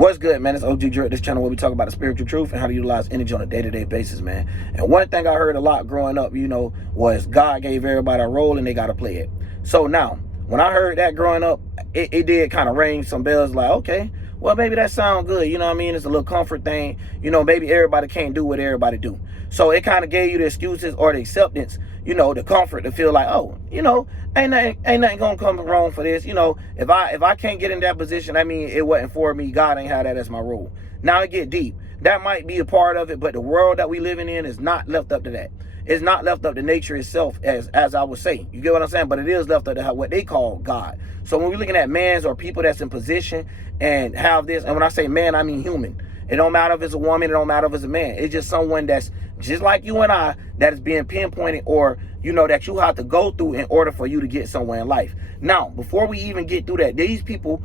What's good, man? It's OG Drip, this channel where we talk about the spiritual truth and how to utilize energy on a day-to-day basis, man. And one thing I heard a lot growing up, was God gave everybody a role and they got to play it. So now, when I heard that growing up, it did kind of ring some bells like, okay, well, maybe that sounds good. You know what I mean? It's a little comfort thing. Maybe everybody can't do what everybody do. So it kind of gave you the excuses or the acceptance, the comfort to feel like, oh, ain't nothing gonna come wrong for this. If I can't get in that position, I mean, it wasn't for me. God ain't had that as my role. Now it get deep. That might be a part of it, but the world that we living in is not left up to that. It's not left up to nature itself, as I would say. You get what I'm saying? But it is left up to what they call God. So when we're looking at mans or people that's in position and have this, and when I say man, I mean human. It don't matter if it's a woman, it don't matter if it's a man. It's just someone that's just like you and I that is being pinpointed or, that you have to go through in order for you to get somewhere in life. Now, before we even get through that, these people,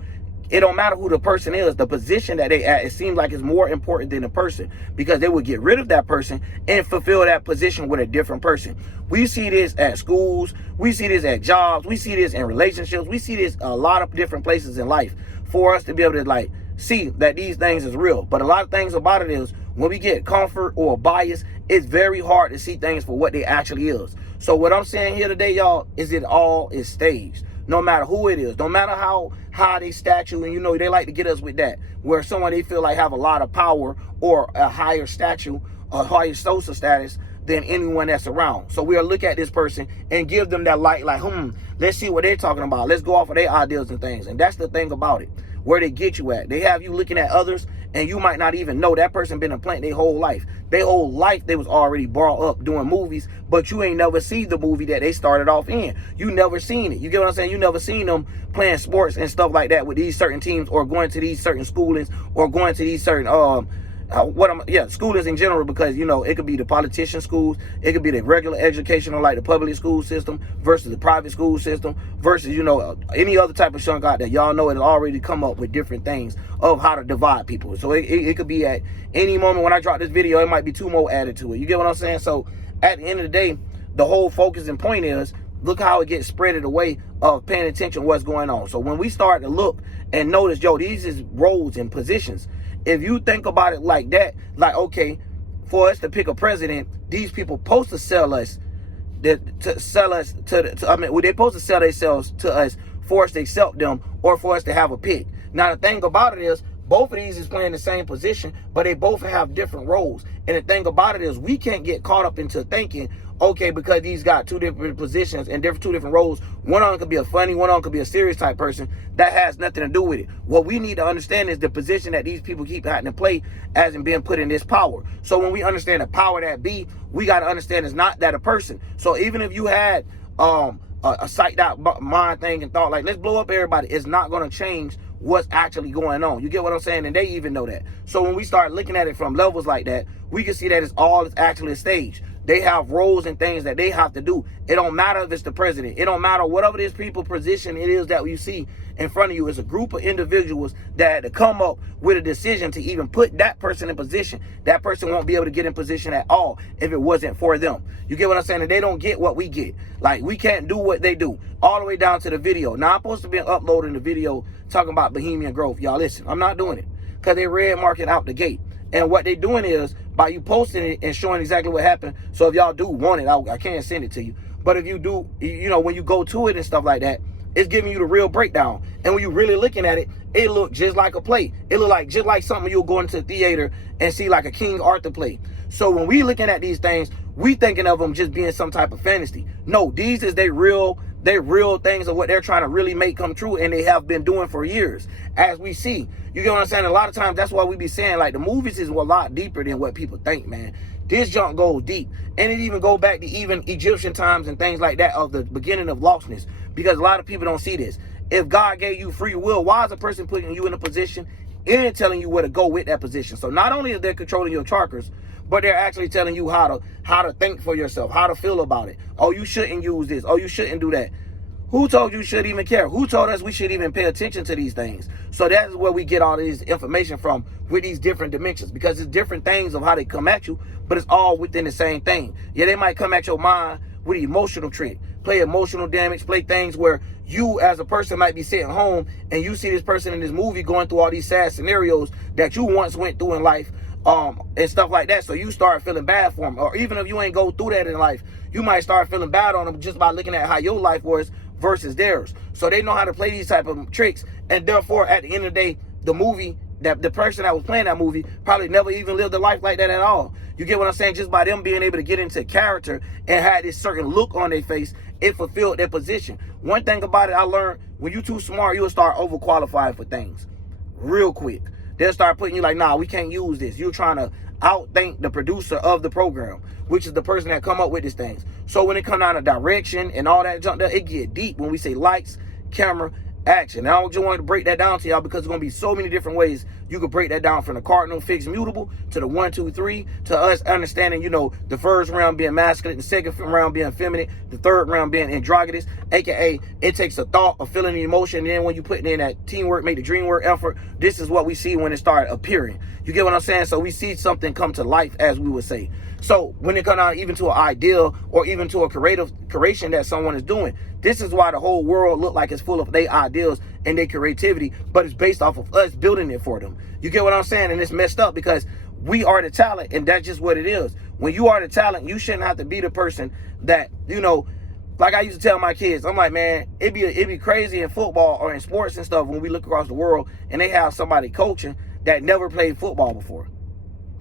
it don't matter who the person is, the position that they at, it seems like it's more important than the person because they would get rid of that person and fulfill that position with a different person. We see this at schools, we see this at jobs, we see this in relationships, we see this a lot of different places in life for us to be able to see that these things is real. But a lot of things about it is when we get comfort or bias, it's very hard to see things for what they actually is. So what I'm saying here today, y'all, is it all is staged. No matter who it is, no matter how high they statue, and they like to get us with that, where someone they feel like have a lot of power or a higher statue or higher social status than anyone that's around. So we'll look at this person and give them that light, let's see what they're talking about. Let's go off of their ideas and things. And that's the thing about it, where they get you at. They have you looking at others and you might not even know that person been a plant their whole life. Their whole life they was already brought up doing movies, but you ain't never seen the movie that they started off in. You never seen it. You get what I'm saying? You never seen them playing sports and stuff like that with these certain teams or going to these certain schoolings or going to these certain schoolers in general, because it could be the politician schools, it could be the regular educational like the public school system versus the private school system versus any other type of shunk out there. Y'all know it already come up with different things of how to divide people. So it could be at any moment when I drop this video, it might be 2 more added to it. You get what I'm saying? So at the end of the day, the whole focus and point is look how it gets spreaded away of paying attention to what's going on. So when we start to look and notice, these is roles and positions. If you think about it like that, okay, for us to pick a president, these people supposed to sell us, they supposed to sell themselves to us for us to accept them or for us to have a pick. Now, the thing about it is, both of these is playing the same position, but they both have different roles. And the thing about it is, we can't get caught up into thinking, okay, because these got 2 different positions and 2 different roles. One of them could be a funny, one of them could be a serious type person. That has nothing to do with it. What we need to understand is the position that these people keep having to play as in being put in this power. So when we understand the power that be, we got to understand it's not that a person. So even if you had a psyched out mind thing and thought let's blow up everybody, it's not going to change what's actually going on. You get what I'm saying? And they even know that. So when we start looking at it from levels like that, we can see that it's actually a stage. They have roles and things that they have to do. It don't matter if it's the president. It don't matter whatever this people position it is that you see in front of you. It's a group of individuals that had to come up with a decision to even put that person in position. That person won't be able to get in position at all if it wasn't for them. You get what I'm saying? And they don't get what we get. We can't do what they do. All the way down to the video. Now, I'm supposed to be uploading the video talking about Bohemian Grove. Y'all listen, I'm not doing it because they red market out the gate. And what they're doing is, by you posting it and showing exactly what happened, so if y'all do want it, I can't send it to you. But if you do, when you go to it and stuff like that, it's giving you the real breakdown. And when you're really looking at it, it look just like a play. It look just like something you'll go into the theater and see like a King Arthur play. So when we looking at these things, we thinking of them just being some type of fantasy. No, these is they real things of what they're trying to really make come true, and they have been doing for years, as we see. You get what I'm saying? A lot of times, that's why we be saying, the movies is a lot deeper than what people think, man. This junk goes deep. And it even go back to even Egyptian times and things like that of the beginning of lostness, because a lot of people don't see this. If God gave you free will, why is a person putting you in a position and telling you where to go with that position? So not only is they controlling your chakras, but they're actually telling you how to think for yourself, how to feel about it. Oh, you shouldn't use this. Oh, you shouldn't do that. Who told you should even care? Who told us we should even pay attention to these things? So that's where we get all this information from with these different dimensions, because it's different things of how they come at you, but it's all within the same thing. Yeah, they might come at your mind with an emotional trick, play emotional damage, play things where you as a person might be sitting home and you see this person in this movie going through all these sad scenarios that you once went through in life, and stuff like that. So you start feeling bad for them. Or even if you ain't go through that in life, you might start feeling bad on them just by looking at how your life was versus theirs. So they know how to play these type of tricks, and therefore at the end of the day, the movie, that the person that was playing that movie probably never even lived a life like that at all. You get what I'm saying? Just by them being able to get into character and had this certain look on their face, it fulfilled their position. One thing about it I learned, when you too smart, you'll start overqualifying for things real quick. They'll start putting you like, nah, we can't use this. You're trying to outthink the producer of the program, which is the person that come up with these things. So when it come down to direction and all that junk, it get deep when we say lights, camera, action. And I just wanted to break that down to y'all because there's going to be so many different ways you could break that down, from the cardinal fixed mutable to the 1, 2, 3, to us understanding, you know, the first round being masculine, the second round being feminine, the third round being androgynous, aka it takes a thought, a feeling, an emotion, and then when you put in that teamwork, make the dream work effort, this is what we see when it started appearing. You get what I'm saying? So we see something come to life, as we would say. So when it comes down even to an ideal or even to a creation that someone is doing, this is why the whole world look like it's full of their ideals and their creativity, but it's based off of us building it for them. You get what I'm saying? And it's messed up because we are the talent, and that's just what it is. When you are the talent, you shouldn't have to be the person that, you know, like I used to tell my kids, I'm like, man, it'd be crazy in football or in sports and stuff when we look across the world and they have somebody coaching that never played football before.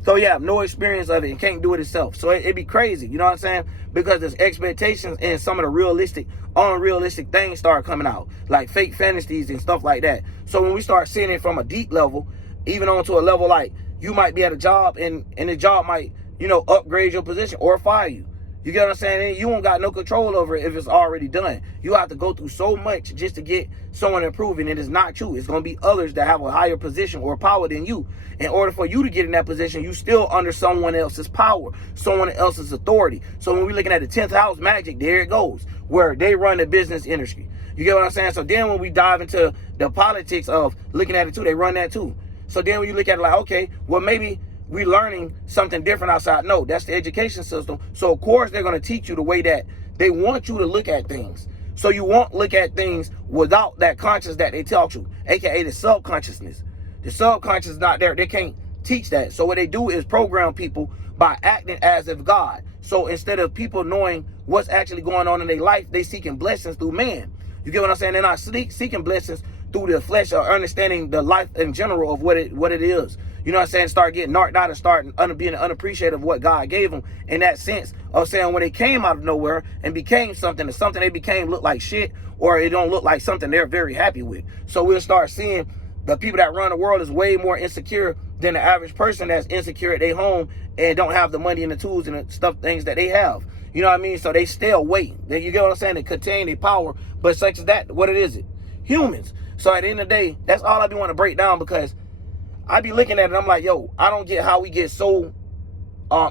So yeah, no experience of it and can't do it itself. So it'd be crazy, you know what I'm saying? Because there's expectations and some of the realistic, unrealistic things start coming out, like fake fantasies and stuff like that. So when we start seeing it from a deep level, even onto a level like you might be at a job and the job might, you know, upgrade your position or fire you. You get what I'm saying? And you don't got no control over it if it's already done. You have to go through so much just to get someone improving. It is not you. It's going to be others that have a higher position or power than you. In order for you to get in that position, you still under someone else's power, someone else's authority. So when we're looking at the 10th house magic, there it goes, where they run the business industry. You get what I'm saying? So then when we dive into the politics of looking at it too, they run that too. So then when you look at it like, okay, well, maybe we learning something different outside. No, that's the education system. So of course they're going to teach you the way that they want you to look at things. So you won't look at things without that conscious that they taught you, aka the subconsciousness. The subconscious is not there. They can't teach that. So what they do is program people by acting as if God. So instead of people knowing what's actually going on in their life, they seeking blessings through man. You get what I'm saying? They're not seeking blessings through the flesh or understanding the life in general of what it is. You know what I'm saying? Start getting knocked out and start being unappreciative of what God gave them, in that sense of saying when they came out of nowhere and became something, and something they became look like shit, or it don't look like something they're very happy with. So we'll start seeing the people that run the world is way more insecure than the average person that's insecure at their home and don't have the money and the tools and the stuff, things that they have. You know what I mean? So they still wait. You get what I'm saying? They contain their power, but such as that, what is it? Humans. So at the end of the day, that's all I be want to break down, because I be looking at it, I'm like, yo, I don't get how we get so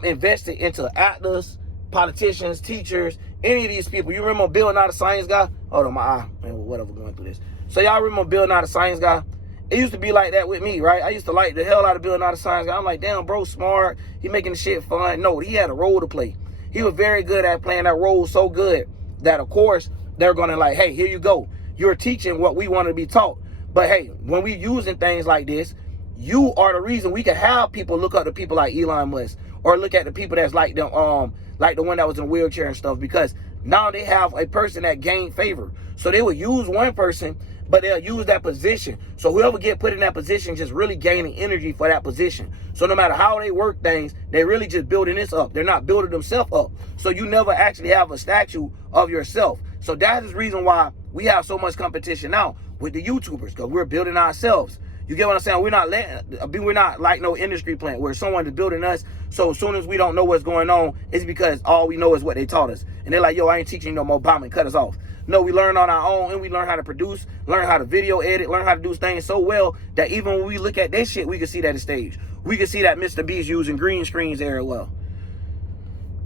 invested into actors, politicians, teachers, any of these people. You remember Bill Nye the Science Guy? Hold on, my eye, man, whatever, going through this. So y'all remember Bill Nye the Science Guy? It used to be like that with me, right? I used to like the hell out of Bill Nye the Science Guy. I'm like, damn, bro, smart. He making the shit fun. No, he had a role to play. He was very good at playing that role, so good that, of course, they're going to like, hey, here you go. You're teaching what we want to be taught. But hey, when we using things like this, you are the reason we can have people look up to people like Elon Musk, or look at the people that's like them, like the one that was in a wheelchair and stuff, because now they have a person that gained favor. So they would use one person, but they'll use that position. So whoever get put in that position just really gaining energy for that position. So no matter how they work things, they really just building this up. They're not building themselves up. So you never actually have a statue of yourself. So that is the reason why we have so much competition now with the YouTubers, because we're building ourselves. You get what I'm saying? We're not like no industry plant where someone is building us. So as soon as we don't know what's going on, it's because all we know is what they taught us. And they're like, yo, I ain't teaching you no more, bomb and cut us off. No, we learn on our own, and we learn how to produce, learn how to video edit, learn how to do things so well that even when we look at this shit, we can see that it's staged. We can see that Mr. Beast using green screens very well.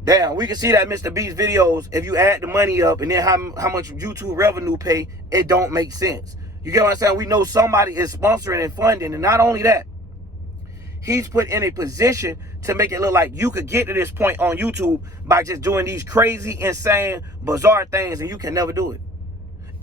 Damn, we can see that Mr. Beast videos, if you add the money up and then how much YouTube revenue pay, it don't make sense. You get what I'm saying? We know somebody is sponsoring and funding, and not only that, he's put in a position to make it look like you could get to this point on YouTube by just doing these crazy, insane, bizarre things, and you can never do it.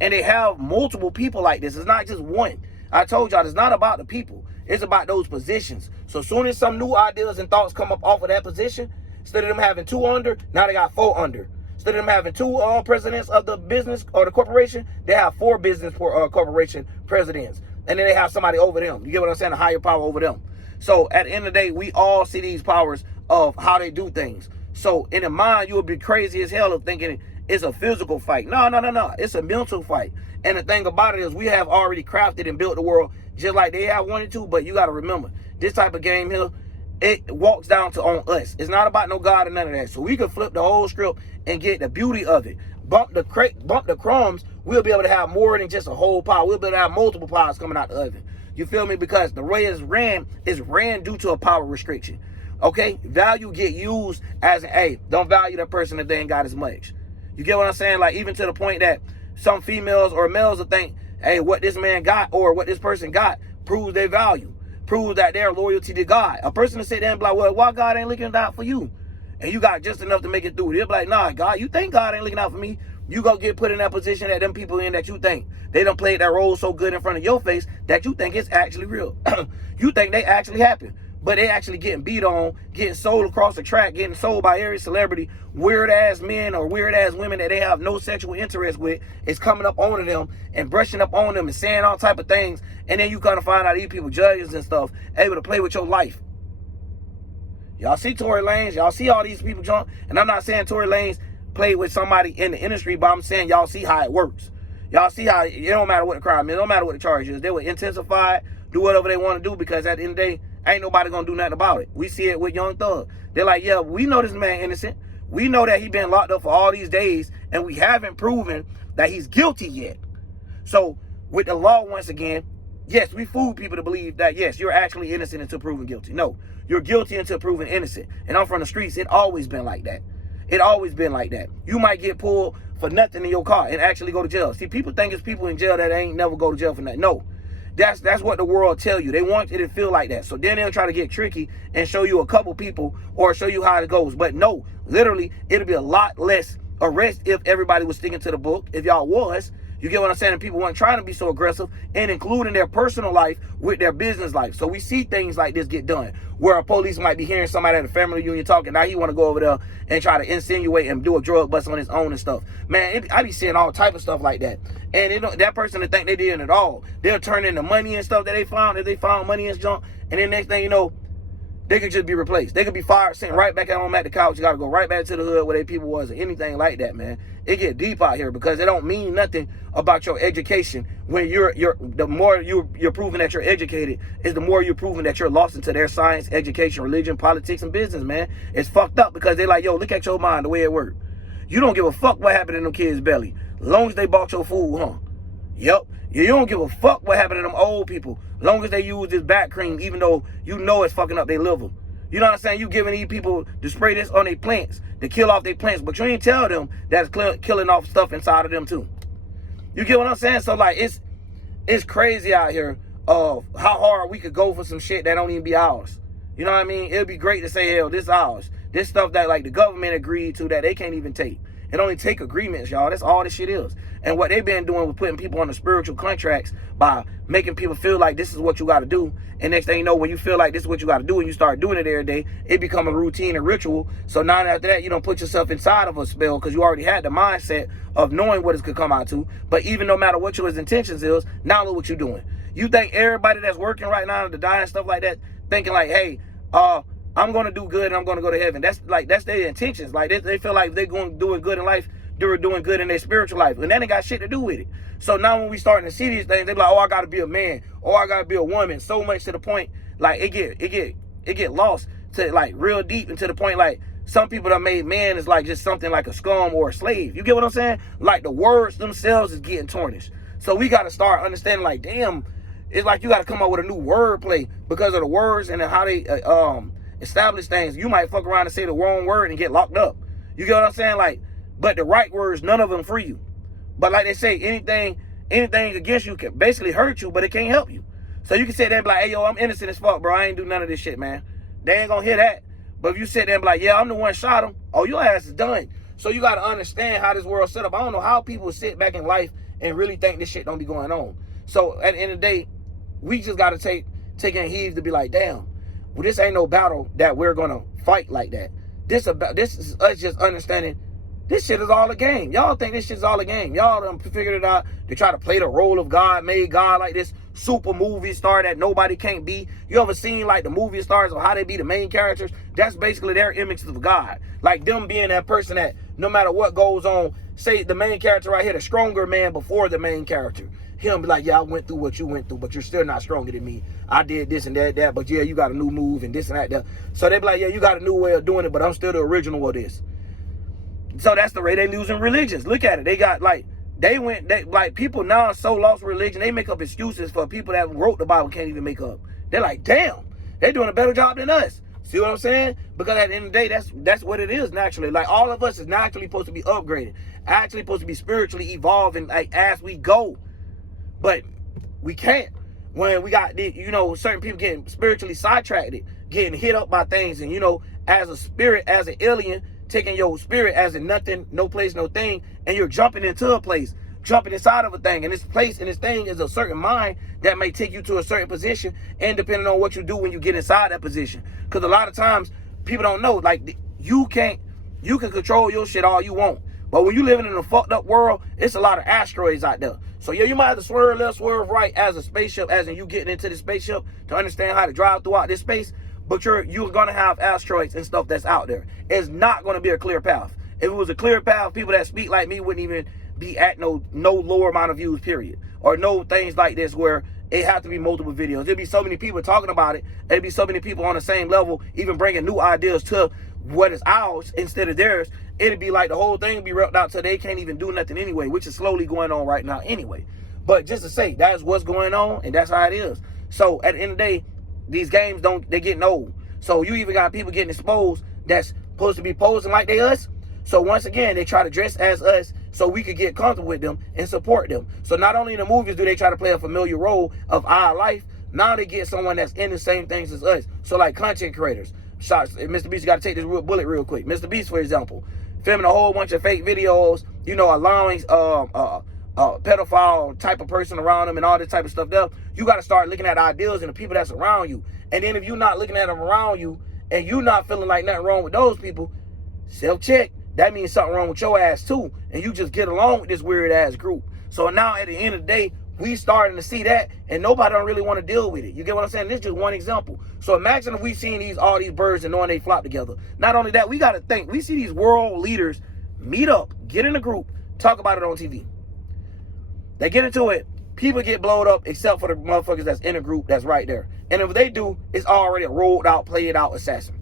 And they have multiple people like this. It's not just one. I told y'all, it's not about the people. It's about those positions. So as soon as some new ideas and thoughts come up off of that position, instead of them having 2 under, now they got 4 under. Instead of them having 2 presidents of the business or the corporation, they have 4 business corporation presidents. And then they have somebody over them. You get what I'm saying? A higher power over them. So at the end of the day, we all see these powers of how they do things. So in the mind, you would be crazy as hell of thinking it's a physical fight. No. It's a mental fight. And the thing about it is we have already crafted and built the world just like they have wanted to. But you got to remember, this type of game here, it walks down to on us. It's not about no God or none of that. So we can flip the whole script and get the beauty of it. Bump the crumbs, we'll be able to have more than just a whole pie. We'll be able to have multiple pies coming out the oven. You feel me? Because the way it's ran due to a power restriction. Okay? Value get used as an, hey, don't value that person if they ain't got as much. You get what I'm saying? Like, even to the point that some females or males will think, hey, what this man got or what this person got proves their value, proves that their loyalty to God. A person will sit there and be like, well, why God ain't looking out for you? And you got just enough to make it through. They'll be like, nah, God, you think God ain't looking out for me? You gonna get put in that position that them people in that you think they done played that role so good in front of your face that you think it's actually real. You think they actually happen, but they actually getting beat on, getting sold across the track, getting sold by every celebrity, weird ass men or weird ass women that they have no sexual interest with is coming up on them and brushing up on them and saying all type of things. And then you kind of find out these people, judges and stuff, able to play with your life. Y'all see Tory Lanez, y'all see all these people jump, and I'm not saying Tory Lanez played with somebody in the industry, but I'm saying y'all see how it works. Y'all see how it don't matter what the crime is, it don't matter what the charge is. They will intensify it, do whatever they want to do, because at the end of the day, ain't nobody gonna do nothing about it. We see it with Young Thug. They're like, yeah, we know this man innocent. We know that he been locked up for all these days, and we haven't proven that he's guilty yet. So with the law, once again, yes, we fool people to believe that, yes, you're actually innocent until proven guilty. No, you're guilty until proven innocent. And I'm from the streets. It always been like that. It always been like that. You might get pulled for nothing in your car and actually go to jail. See, people think it's people in jail that ain't never go to jail for nothing. No, that's what the world tell you. They want it to feel like that. So then they'll try to get tricky and show you a couple people or show you how it goes. But no, literally, it'll be a lot less arrest if everybody was sticking to the book. If y'all was, you get what I'm saying? And people weren't trying to be so aggressive and including their personal life with their business life. So we see things like this get done, where a police might be hearing somebody at a family reunion talking. Now he want to go over there and try to insinuate and do a drug bust on his own and stuff. Man, I be seeing all type of stuff like that. And that person to think they did it all. They'll turn in the money and stuff that they found. If they found money and junk, and then next thing you know, they could just be replaced. They could be fired, sent right back at home at the couch. You got to go right back to the hood where they people was or anything like that, man. It get deep out here because it don't mean nothing about your education. When the more you're proving that you're educated is the more you're proving that you're lost into their science, education, religion, politics, and business, man. It's fucked up because they like, yo, look at your mind, the way it works. You don't give a fuck what happened in them kids' belly. As long as they bought your food, huh? Yep. You don't give a fuck what happened to them old people. As long as they use this back cream, even though you know it's fucking up their liver. You know what I'm saying? You giving these people to spray this on their plants, to kill off their plants, but you ain't tell them that's killing off stuff inside of them too. You get what I'm saying? So like, it's crazy out here of how hard we could go for some shit that don't even be ours. You know what I mean? It'd be great to say, hell, this is ours. This stuff that like the government agreed to that they can't even take. It only take agreements, y'all. That's all this shit is. And what they've been doing was putting people on the spiritual contracts by making people feel like this is what you got to do. And next thing you know, when you feel like this is what you got to do and you start doing it every day, it become a routine and ritual. So now after that, you don't put yourself inside of a spell because you already had the mindset of knowing what it could come out to. But even no matter what your intentions is, now look what you're doing. You think everybody that's working right now to die and stuff like that, thinking like, hey, I'm going to do good and I'm going to go to heaven. That's their intentions. Like they feel like they're going doing good in life. They're doing good in their spiritual life. And that ain't got shit to do with it. So now when we starting to see these things, they're like, oh, I got to be a man. Or I got to be a woman. So much to the point, like it get lost to like real deep and to the point like some people that made man is like just something like a scum or a slave. You get what I'm saying? Like the words themselves is getting tarnished. So we got to start understanding like, damn, it's like you got to come up with a new word play because of the words and how they establish things. You might fuck around and say the wrong word and get locked up. You get what I'm saying? Like, but the right words, none of them free you. But like they say, anything against you can basically hurt you, but it can't help you. So you can sit there and be like, hey, yo, I'm innocent as fuck, bro. I ain't do none of this shit, man. They ain't gonna hear that. But if you sit there and be like, yeah, I'm the one shot him, oh, your ass is done. So you got to understand how this world's set up. I don't know how people sit back in life and really think this shit don't be going on. So at the end of the day, we just got to take in heed to be like, damn, well, this ain't no battle that we're going to fight like that. This is us just understanding this shit is all a game. Y'all think this shit is all a game. Y'all done figured it out to try to play the role of God, made God like this super movie star that nobody can't be. You ever seen like the movie stars or how they be the main characters? That's basically their images of God. Like them being that person that no matter what goes on, say the main character right here, the stronger man before the main character. He'll be like, yeah, I went through what you went through, but you're still not stronger than me. I did this and that, but yeah, you got a new move and this and that. So they be like, yeah, you got a new way of doing it, but I'm still the original of this. So that's the way they losing religions. Look at it. They got like, like people now are so lost religion, they make up excuses for people that wrote the Bible can't even make up. They're like, damn, they're doing a better job than us. See what I'm saying? Because at the end of the day, that's what it is naturally. Like all of us is naturally supposed to be upgraded, actually supposed to be spiritually evolving like as we go. But we can't when we got, you know, certain people getting spiritually sidetracked, getting hit up by things. And, you know, as a spirit, as an alien, taking your spirit as in nothing, no place, no thing, and you're jumping into a place, jumping inside of a thing. And this place and this thing is a certain mind that may take you to a certain position, and depending on what you do when you get inside that position. Because a lot of times people don't know, like you can control your shit all you want. But when you living in a fucked up world, it's a lot of asteroids out there. So yeah, you might have to swerve left, swerve right as a spaceship, as in you getting into the spaceship to understand how to drive throughout this space. But you're gonna have asteroids and stuff that's out there. It's not gonna be a clear path. If it was a clear path, people that speak like me wouldn't even be at no lower amount of views, period. Or no things like this where it have to be multiple videos. There'd be so many people talking about it. There'd be so many people on the same level, even bringing new ideas to what is ours instead of theirs. It'd be like the whole thing would be ripped out so they can't even do nothing anyway, which is slowly going on right now anyway. But just to say, that's what's going on, and that's how it is. So at the end of the day, these games they're getting old. So you even got people getting exposed that's supposed to be posing like they us. So once again, they try to dress as us so we could get comfortable with them and support them. So not only in the movies do they try to play a familiar role of our life, now they get someone that's in the same things as us. So like content creators. Shots, Mr. Beast, you got to take this bullet real quick. Mr. Beast, for example, filming a whole bunch of fake videos, you know, allowing pedophile type of person around him and all this type of stuff there. You got to start looking at ideals and the people that's around you. And then if you're not looking at them around you and you're not feeling like nothing wrong with those people, self-check. That means something wrong with your ass too. And you just get along with this weird ass group. So now at the end of the day, we starting to see that and nobody don't really want to deal with it. You get what I'm saying? This is just one example. So imagine if we seen all these birds and knowing they flop together. Not only that, we got to think, we see these world leaders meet up, get in a group, talk about it on TV. They get into it, people get blowed up except for the motherfuckers that's in a group that's right there. And if they do, it's already a rolled out, played out assassin.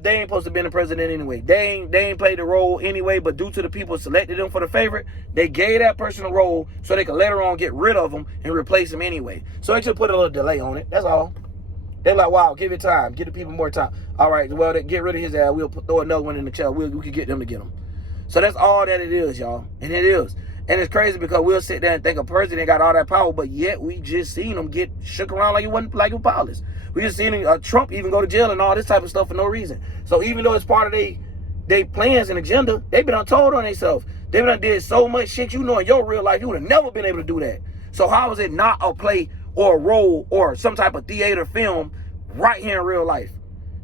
They ain't supposed to be the president anyway. They ain't played the role anyway, but due to the people selected them for the favorite, they gave that person a role so they could later on get rid of them and replace them anyway. So they just put a little delay on it. That's all. They're like, wow, give it time. Give the people more time. All right, well, get rid of his ass. We'll throw another one in the chair. We can get them to get him. So that's all that it is, y'all. And it is. And it's crazy because we'll sit there and think a president got all that power, but yet we just seen him get shook around like it wasn't like it was powerless. We just seen Trump even go to jail and all this type of stuff for no reason. So even though it's part of they plans and agenda, they've been untold on themselves. They've done did so much shit, you know, in your real life, you would have never been able to do that. So how is it not a play or a role or some type of theater film right here in real life?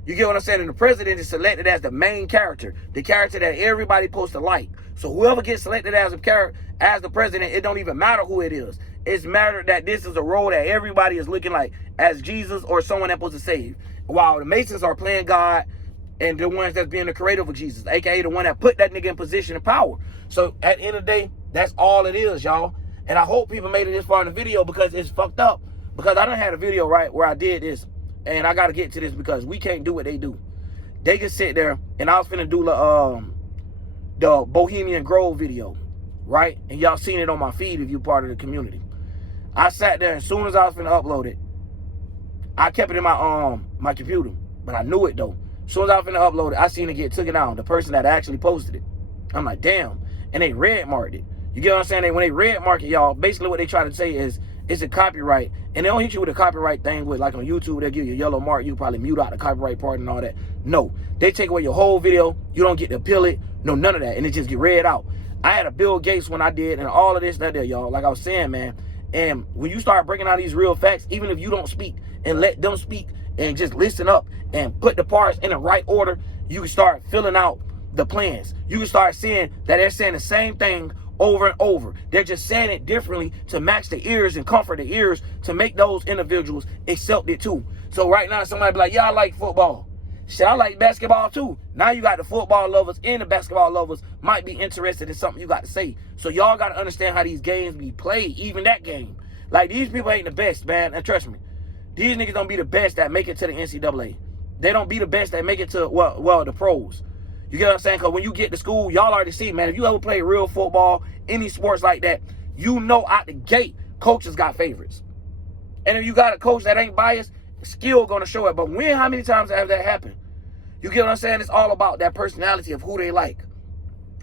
You get what I'm saying? And the president is selected as the main character, the character that everybody supposed to like. So whoever gets selected as the president, it don't even matter who it is. It's matter that this is a role that everybody is looking like as Jesus or someone that's supposed to save. While the Masons are playing God and the ones that's being the creator of Jesus, aka the one that put that nigga in position of power. So at the end of the day, that's all it is, y'all. And I hope people made it this far in the video because it's fucked up. Because I done had a video, right, where I did this. And I got to get to this because we can't do what they do. They can sit there, and I was finna do the Bohemian Grove video, right? And y'all seen it on my feed if you're part of the community. I sat there, as soon as I was finna upload it, I kept it in my computer, but I knew it though. As soon as I was finna upload it, I seen it get taken down. The person that actually posted it. I'm like, damn. And they red marked it. You get what I'm saying? When they red mark it, y'all, basically what they try to say is it's a copyright, and they don't hit you with a copyright thing with like on YouTube, they'll give you a yellow mark, you probably mute out the copyright part and all that. No, they take away your whole video, you don't get to appeal it, no, none of that, and it just get read out. I had a Bill Gates when I did, and all of this, that there, y'all, like I was saying, man, and when you start breaking out these real facts, even if you don't speak, and let them speak, and just listen up, and put the parts in the right order, you can start filling out the plans. You can start seeing that they're saying the same thing over and over. They're just saying it differently to match the ears and comfort the ears to make those individuals accept it too. So right now, somebody be like, yeah, I like football. Shit, I like basketball too. Now you got the football lovers and the basketball lovers might be interested in something you got to say. So y'all got to understand how these games be played, even that game. Like, these people ain't the best, man. And trust me, these niggas don't be the best that make it to the NCAA. They don't be the best that make it to, well, the pros. You get what I'm saying? Because when you get to school, y'all already see, man, if you ever play real football, any sports like that, you know out the gate, coaches got favorites. And if you got a coach that ain't biased, skill going to show it. But when, how many times have that happened? You get what I'm saying? It's all about that personality of who they like.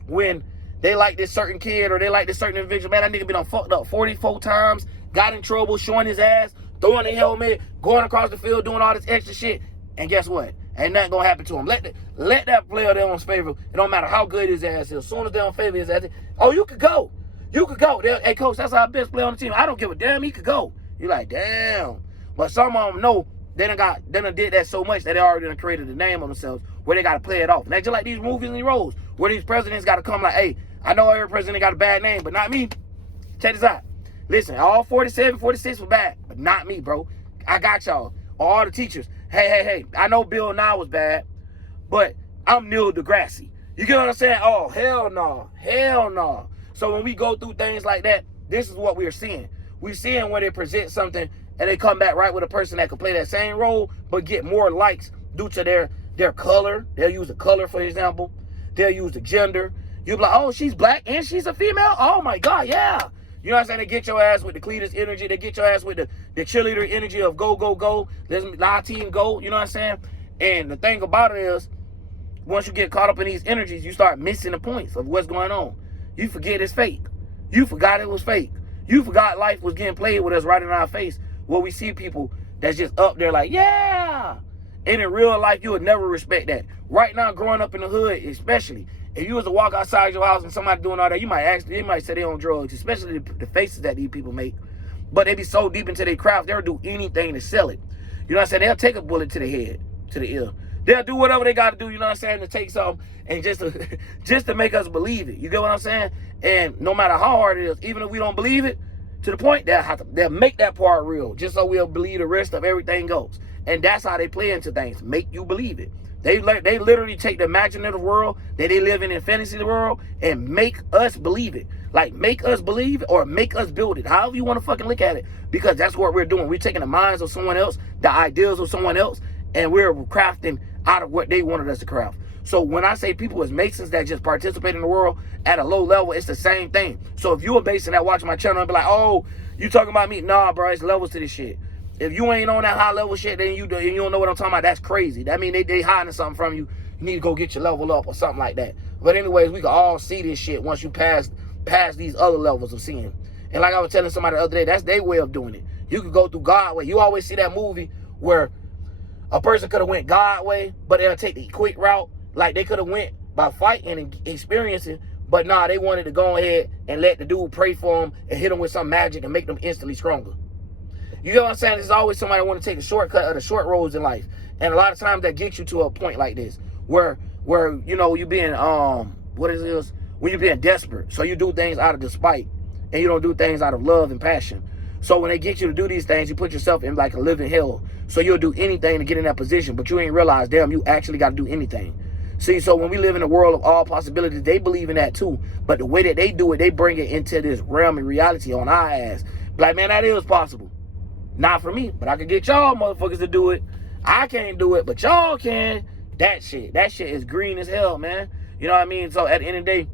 When they like this certain kid or they like this certain individual, man, that nigga been on fucked up 44 times, got in trouble, showing his ass, throwing the helmet, going across the field, doing all this extra shit. And guess what? Ain't nothing gonna happen to him. Let that player they're on favor. It don't matter how good his ass is. As soon as they're on favor his ass, oh, you could go. You could go. Hey, coach, that's our best player on the team. I don't give a damn. He could go. You're like, damn. But some of them know they done did that so much that they already done created a name on themselves where they got to play it off. And that's just like these movies and roles where these presidents got to come like, hey, I know every president got a bad name, but not me. Check this out. Listen, all 47, 46 were bad, but not me, bro. I got y'all. All the teachers. Hey, I know Bill Nye was bad, but I'm Neil deGrasse. You get what I'm saying? Oh, hell no. Hell no. So when we go through things like that, this is what we're seeing. We're seeing when they present something and they come back right with a person that can play that same role, but get more likes due to their color. They'll use the color, for example. They'll use the gender. You'll be like, oh, she's black and she's a female? Oh, my God, yeah. You know what I'm saying? They get your ass with the Cletus energy. They get your ass with the cheerleader energy of go, go, go. Let's our team go. You know what I'm saying? And the thing about it is, once you get caught up in these energies, you start missing the points of what's going on. You forget it's fake. You forgot it was fake. You forgot life was getting played with us right in our face, where we see people that's just up there like, yeah. And in real life, you would never respect that. Right now, growing up in the hood, especially, if you was to walk outside your house and somebody doing all that, you might say they on drugs, especially the faces that these people make. But they be so deep into their craft, they'll do anything to sell it. You know what I'm saying? They'll take a bullet to the head, to the ear. They'll do whatever they got to do, you know what I'm saying, to take something and just to make us believe it. You get what I'm saying? And no matter how hard it is, even if we don't believe it, to the point they'll make that part real, just so we'll believe the rest of everything goes. And that's how they play into things, make you believe it. They literally take the imaginative world that they live in fantasy world and make us believe it. Like, make us believe it or make us build it. However you want to fucking look at it. Because that's what we're doing. We're taking the minds of someone else, the ideas of someone else, and we're crafting out of what they wanted us to craft. So when I say people as Masons that just participate in the world at a low level, it's the same thing. So if you're a Mason that watch my channel and be like, oh, you talking about me? Nah, bro, it's levels to this shit. If you ain't on that high level shit, then you don't know what I'm talking about. That's crazy. That mean they hiding something from you. You need to go get your level up or something like that. But anyways, we can all see this shit once you pass these other levels of seeing. And like I was telling somebody the other day, that's their way of doing it. You could go through God way. You always see that movie where a person could have went God way, but they'll take the quick route. Like they could have went by fighting and experiencing, but nah, they wanted to go ahead and let the dude pray for them and hit them with some magic and make them instantly stronger. You know what I'm saying? There's always somebody want to take a shortcut or the short roads in life. And a lot of times that gets you to a point like this where you know, you being what is this? When you're being desperate. So you do things out of despite and you don't do things out of love and passion. So when they get you to do these things, you put yourself in like a living hell. So you'll do anything to get in that position, but you ain't realize, damn, you actually got to do anything. See, so when we live in a world of all possibilities, they believe in that too. But the way that they do it, they bring it into this realm and reality on our ass. Like, man, that is possible. Not for me, but I can get y'all motherfuckers to do it. I can't do it, but y'all can. That shit is green as hell, man. You know what I mean? So at the end of the day,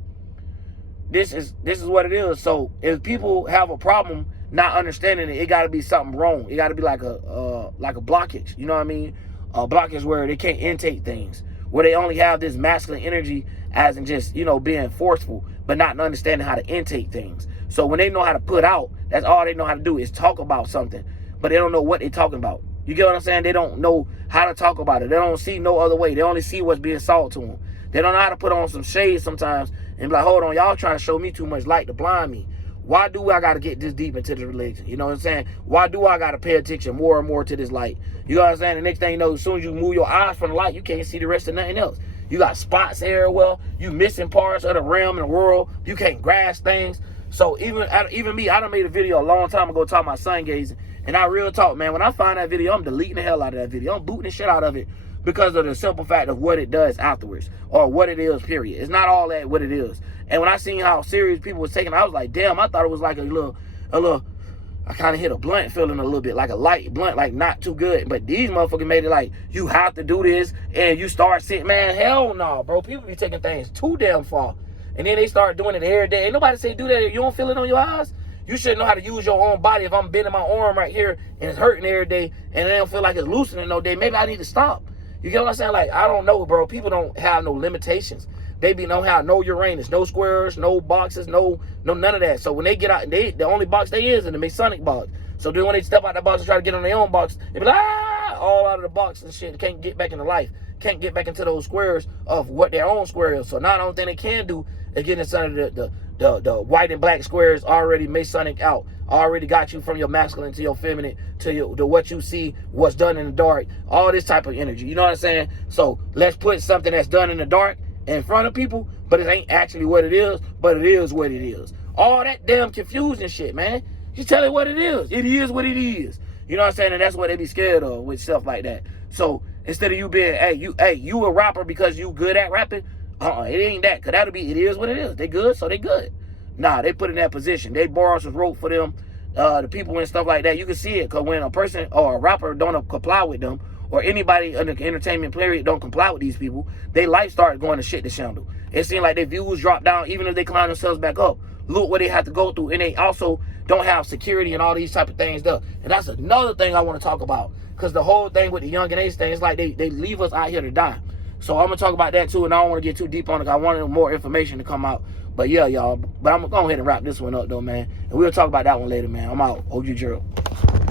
this is what it is. So if people have a problem not understanding it, it got to be something wrong. It got to be like a blockage. You know what I mean? A blockage where they can't intake things, where they only have this masculine energy as in just, you know, being forceful, but not understanding how to intake things. So when they know how to put out, that's all they know how to do is talk about something. But they don't know what they're talking about. You get what I'm saying? They don't know how to talk about it. They don't see no other way. They only see what's being sold to them. They don't know how to put on some shade sometimes and be like, hold on, y'all trying to show me too much light to blind me. Why do I got to get this deep into the religion? You know what I'm saying? Why do I got to pay attention more and more to this light? You know what I'm saying? The next thing you know, as soon as you move your eyes from the light, you can't see the rest of nothing else. You got spots everywhere. You missing parts of the realm and the world. You can't grasp things. So even me, I done made a video a long time ago talking about sun gazing. And I real talk, man, when I find that video, I'm deleting the hell out of that video. I'm booting the shit out of it because of the simple fact of what it does afterwards, or what it is, period. It's not all that what it is. And when I seen how serious people was taking it, I was like, damn, I thought it was like a little, I kind of hit a blunt feeling a little bit, like a light blunt, like not too good. But these motherfuckers made it like, you have to do this, and you start sitting, man, hell no, bro. People be taking things too damn far. And then they start doing it every day. Ain't nobody say do that if you don't feel it on your eyes. You should know how to use your own body. If I'm bending my arm right here and it's hurting every day and I don't feel like it's loosening no day, maybe I need to stop. You get what I'm saying? Like, I don't know, bro. People don't have no limitations. They know how no Uranus, no squares, no boxes, no none of that. So when they get out, the only box they is in the Masonic box. So then when they step out the box and try to get on their own box, they be like, all out of the box and shit. They can't get back into life. Can't get back into those squares of what their own square is. So now the only thing they can do is get inside of the white and black squares already Masonic out. Already got you from your masculine to your feminine to what you see, what's done in the dark, all this type of energy. You know what I'm saying? So let's put something that's done in the dark in front of people, but it ain't actually what it is, but it is what it is. All that damn confusing shit, man. Just tell it what it is. It is what it is. You know what I'm saying? And that's what they be scared of with stuff like that. So instead of you being, you a rapper because you good at rapping, it ain't that. Cause that'll be, it is what it is. They good, so they good. Nah, they put in that position. They borrow some rope for them, the people and stuff like that. You can see it, cause when a person or a rapper don't comply with them, or anybody in the entertainment period don't comply with these people, their life starts going to shit to shamble. It seems like their views drop down, even if they climb themselves back up. Look what they have to go through, and they also don't have security and all these type of things though. And that's another thing I want to talk about, because the whole thing with the young and age thing is like they leave us out here to die. So I'm gonna talk about that too, and I don't want to get too deep on it. I wanted more information to come out. But yeah, y'all. But I'm gonna go ahead and wrap this one up though, man. And we'll talk about that one later, man. I'm out. OG Gerald.